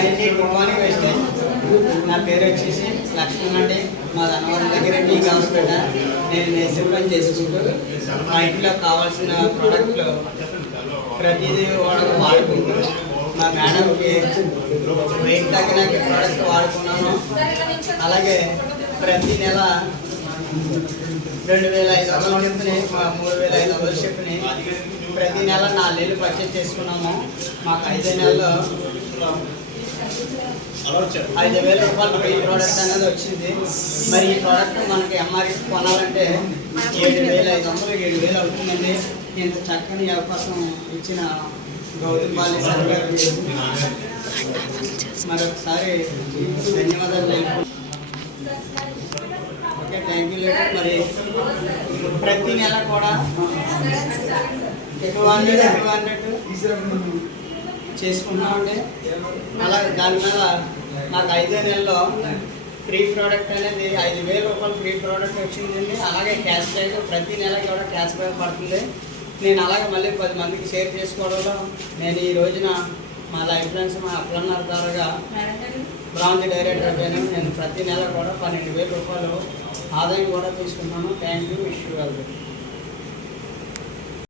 అండి good morning wastage నా పేరు వచ్చేసి లక్ష్మణ్ అండి. మా ధనవరం దగ్గర టీ కావపేట నేను నేసిన పని చేసుకుంటూ మా ఇంట్లో కావాల్సిన ప్రోడక్ట్లు ప్రతిదీ వాడ వాడుకుంటూ మా మేడంకి వెయిట్ తగ్గినాక ప్రోడక్ట్ వాడుకున్నాను. అలాగే ప్రతి నెల రెండు వేల ఐదు వందలు చెప్పినాయి మూడు వేల ఐదు వందలు చెప్పినాయి ప్రతి నెల నాలుగు నెలలు పర్చేజ్ చేసుకున్నాము. మాకు ఐదు నెలల్లో ఐదు వేల రూపాయలు ఈ ప్రోడక్ట్ అనేది వచ్చింది. మరి ఈ ప్రోడక్ట్ మనకి ఎంఆర్ఎఫ్ కొనాలంటే ఏడు వేల ఐదు వందలు ఏడు వేలు అవుతుందండి. ఇంత చక్కని అవకాశం ఇచ్చిన గౌతమ్ బాలి సార్ గారికి మరొకసారి ధన్యవాదాలు. ఓకే థ్యాంక్ యూ లేదు మరి ప్రతి నెల కూడా టూ హండ్రెడ్ టూ హండ్రెడ్. చేసుకుంటున్నామండి. అలాగే దాని మీద నాకు ఐదో నెలలో ఫ్రీ ప్రోడక్ట్ అనేది ఐదు వేల రూపాయలు ఫ్రీ ప్రోడక్ట్ వచ్చిందండి. అలాగే క్యాష్ బ్యాక్ ప్రతి నెల కూడా క్యాష్ బ్యాక్ పడుతుంది. నేను అలాగే మళ్ళీ పది మందికి షేర్ చేసుకోవడంలో నేను ఈ రోజున మా లైఫ్ ఫ్రెండ్స్ మా అప్లన్నర్ ద్వారాగా బ్రాంచ్ డైరెక్టర్ అయినా నేను ప్రతి నెల కూడా పన్నెండు వేల రూపాయలు ఆదాయం కూడా తీసుకున్నాను థ్యాంక్ యూ. Wish you